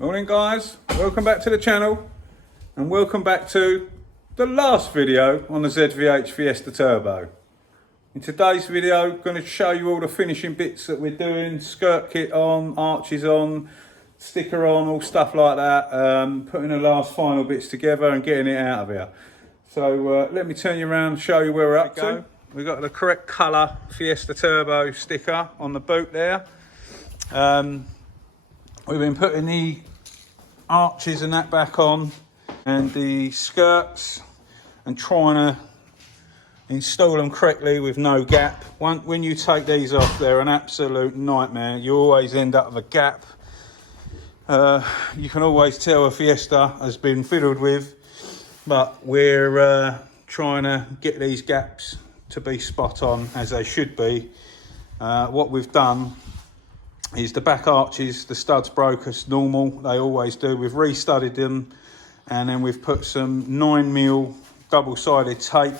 Morning guys, welcome back to the channel and welcome back to the last video on the ZVH Fiesta Turbo. In today's video, I'm going to show you all the finishing bits that we're doing, skirt kit on, arches on, sticker on, all stuff like that, putting the last final bits together and getting it out of here. So let me turn you around and show you where we're up to. We've got the correct colour Fiesta Turbo sticker on the boot there. We've been putting the arches and that back on and the skirts and trying to install them correctly with no gap. When you take these off, they're an absolute nightmare. You always end up with a gap. You can always tell a Fiesta has been fiddled with, but we're trying to get these gaps to be spot on as they should be. What we've done is the back arches, the studs broke as normal, they always do. We've restudded them and then we've put some 9mm double-sided tape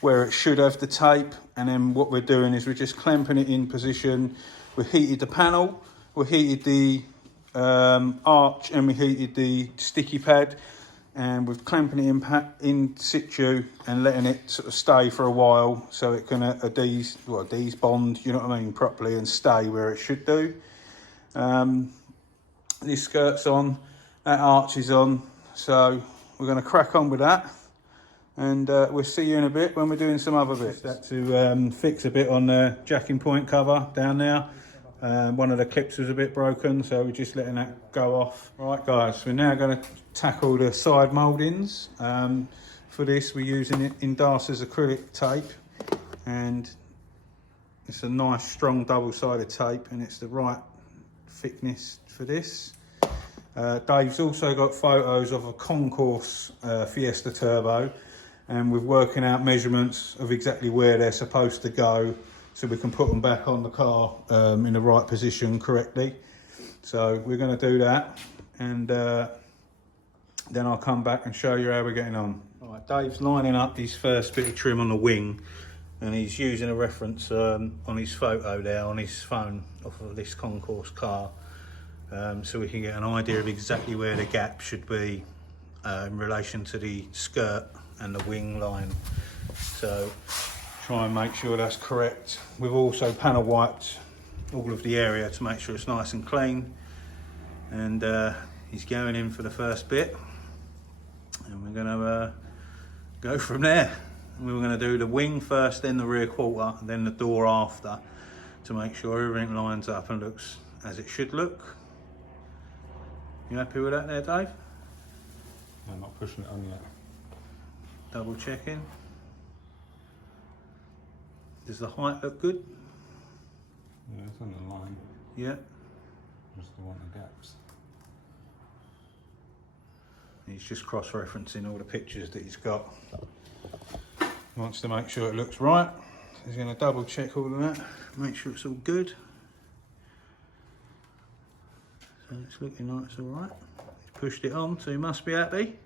where it should have the tape, and then what we're doing is we're just clamping it in position. We heated the panel, we heated the arch, and we heated the sticky pad, and we're clamping it in situ and letting it sort of stay for a while so it can adhese bond, you know what I mean, properly and stay where it should do. This skirt's on, that arch is on, so we're going to crack on with that, and we'll see you in a bit when we're doing some other bits. That to fix a bit on the jacking point cover down there. One of the clips was a bit broken, so we're just letting that go off. Right guys, we're now going to tackle the side mouldings. For this we're using it in Darcy's acrylic tape, and it's a nice strong double-sided tape and it's the right thickness for this. Dave's also got photos of a concourse Fiesta Turbo, and we're working out measurements of exactly where they're supposed to go so we can put them back on the car in the right position correctly. So we're going to do that, and then I'll come back and show you how we're getting on. All right, Dave's lining up his first bit of trim on the wing, and he's using a reference on his photo there on his phone off of this concourse car, so we can get an idea of exactly where the gap should be in relation to the skirt and the wing line. So try and make sure that's correct. We've also panel wiped all of the area to make sure it's nice and clean, and he's going in for the first bit, and we're going to go from there. We were going to do the wing first, then the rear quarter, and then the door after, to make sure everything lines up and looks as it should look. You happy with that there, Dave? I'm not pushing it on yet. Double checking. Does the height look good? Yeah, it's on the line. Yeah. Just don't want the gaps. He's just cross-referencing all the pictures that he's got. He wants to make sure it looks right. He's going to double check all of that, make sure it's all good. So it's looking like it's all right. He's pushed it on, so he must be happy.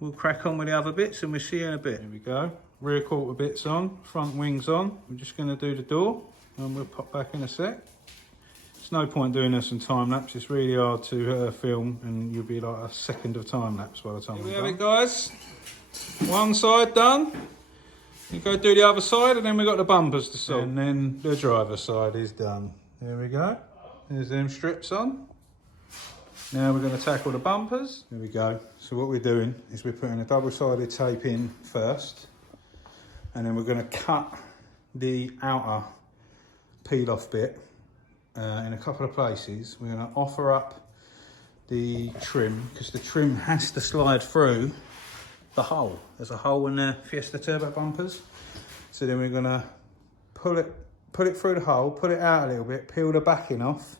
We'll crack on with the other bits and we'll see you in a bit. Here we go. Rear quarter bits on, front wings on. We're just going to do the door and we'll pop back in a sec. There's no point doing this in time lapse. It's really hard to film, and you'll be like a second of time lapse by the time we're done. Here we have it, guys. One side done. You go do the other side, and then we've got the bumpers to solve. And then the driver's side is done. There we go. There's them strips on. Now we're going to tackle the bumpers. There we go. So what we're doing is we're putting a double-sided tape in first, and then we're going to cut the outer peel-off bit in a couple of places. We're going to offer up the trim, because the trim has to slide through the hole. There's a hole in the Fiesta Turbo bumpers. So then we're going to pull it through the hole, pull it out a little bit, peel the backing off,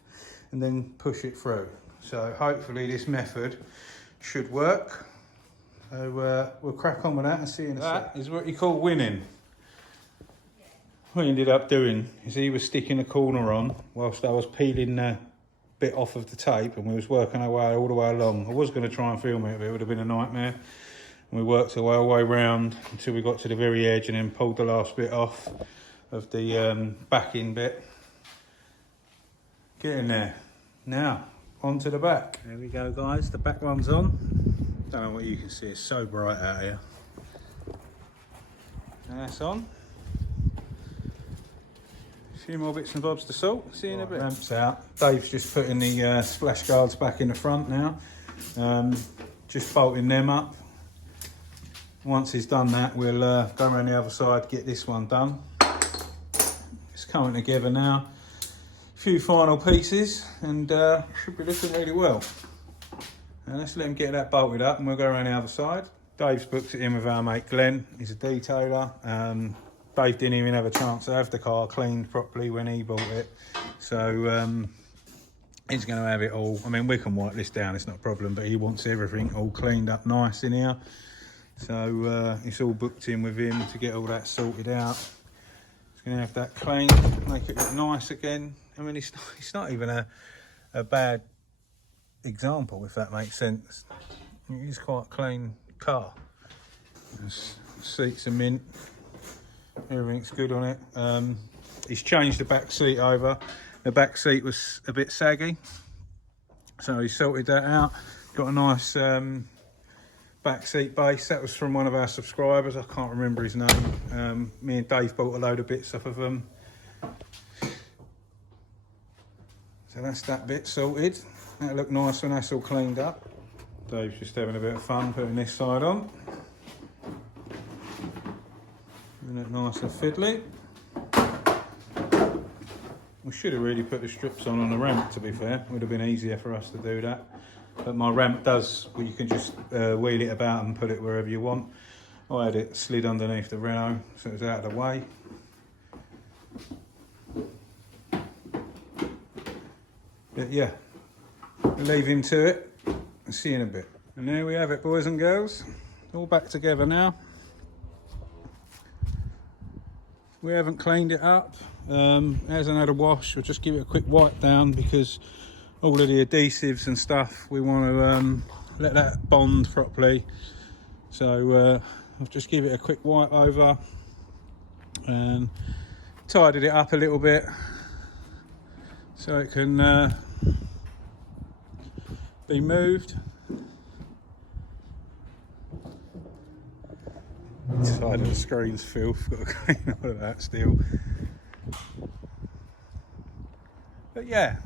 and then push it through. So hopefully this method should work. So we'll crack on with that and see you in a sec. That is what you call winning. What he ended up doing is he was sticking a corner on whilst I was peeling the bit off of the tape, and we was working our way all the way along. I was going to try and film it, but it would have been a nightmare. And we worked our way round until we got to the very edge, and then pulled the last bit off of the backing bit. Get in there. Now, onto the back. There we go, guys, the back one's on. Don't know what you can see, it's so bright out here. And that's on. A few more bits and bobs to sort, see you in a bit. Ramps out. Dave's just putting the splash guards back in the front now. Just bolting them up. Once he's done that, we'll go around the other side, get this one done. It's coming together now. A few final pieces and should be looking really well. And let's let him get that bolted up and we'll go around the other side. Dave's booked it in with our mate Glenn. He's a detailer. Dave didn't even have a chance to have the car cleaned properly when he bought it. So he's going to have it all. I mean, we can wipe this down, it's not a problem, but he wants everything all cleaned up nice in here. So it's all booked in with him to get all that sorted out. He's going to have that cleaned, make it look nice again. I mean, it's not even a bad example, if that makes sense. It is quite a clean car. The seats are mint. Everything's good on it. He's changed the back seat over. The back seat was a bit saggy, so he sorted that out. Got a nice back seat base. That was from one of our subscribers. I can't remember his name. Me and Dave bought a load of bits off of them. So that's that bit sorted. That'll look nice when that's all cleaned up. Dave's just having a bit of fun putting this side on. Isn't it nice and fiddly? We should have really put the strips on the ramp, to be fair. Would have been easier for us to do that. But my ramp does, well, you can just wheel it about and put it wherever you want. I had it slid underneath the Renault, so it was out of the way. But yeah, we'll leave him to it and see you in a bit. And there we have it, boys and girls. All back together now. We haven't cleaned it up. Hasn't had a wash. We'll just give it a quick wipe down because all of the adhesives and stuff, we want to let that bond properly. So I'll just give it a quick wipe over and tidied it up a little bit so it can be moved. Side of the screen's filth, got to clean all of that still. But yeah,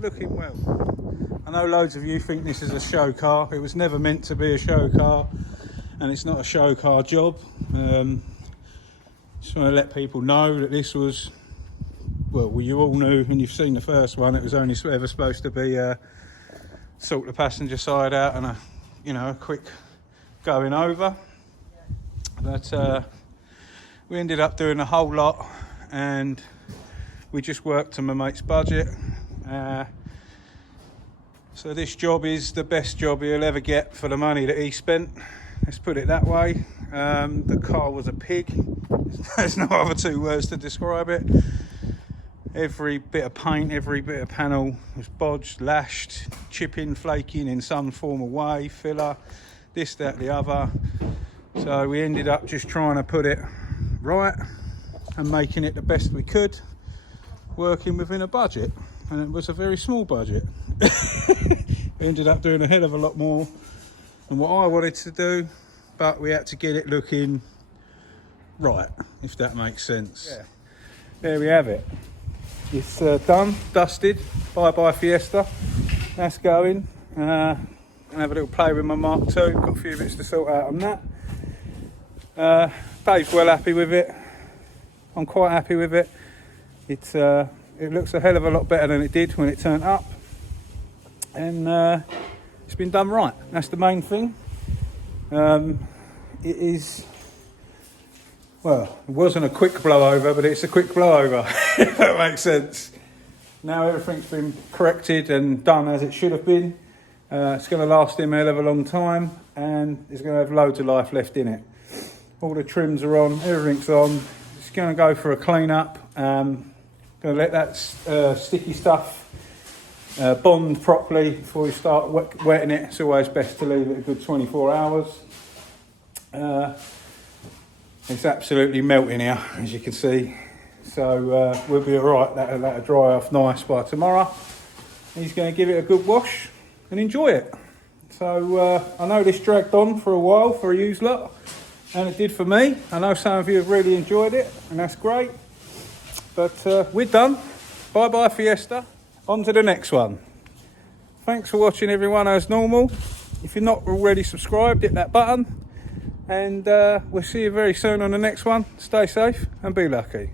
looking well. I know loads of you think this is a show car. It was never meant to be a show car, and it's not a show car job. Just want to let people know that this was, well, you all knew when you've seen the first one, it was only ever supposed to be sort the passenger side out and a quick going over. But we ended up doing a whole lot, and we just worked to my mate's budget. So this job is the best job he'll ever get for the money that he spent. Let's put it that way. The car was a pig. There's no other two words to describe it. Every bit of paint, every bit of panel was bodged, lashed, chipping, flaking in some form of way, filler, this, that, the other. So we ended up just trying to put it right and making it the best we could, working within a budget, and it was a very small budget. We ended up doing a hell of a lot more than what I wanted to do, but we had to get it looking right, if that makes sense. Yeah. There we have it. It's done, dusted. Bye Fiesta. That's going. And have a little play with my Mark II. Got a few bits to sort out on that. Dave's well happy with it. I'm quite happy with it. It looks a hell of a lot better than it did when it turned up, and it's been done right. That's the main thing. It is, well, it wasn't a quick blowover, but it's a quick blowover. If that makes sense. Now everything's been corrected and done as it should have been. It's going to last him a hell of a long time, and it's going to have loads of life left in it. All the trims are on, everything's on. It's going to go for a clean up. Going to let that sticky stuff bond properly before we start wetting it. It's always best to leave it a good 24 hours. It's absolutely melting here, as you can see. So we'll be all right. That'll dry off nice by tomorrow. He's going to give it a good wash and enjoy it. So I know this dragged on for a while for a used lot, and it did for me. I know some of you have really enjoyed it, and that's great. But we're done. Bye bye Fiesta. On to the next one. Thanks for watching everyone as normal. If you're not already subscribed, hit that button. And we'll see you very soon on the next one. Stay safe and be lucky.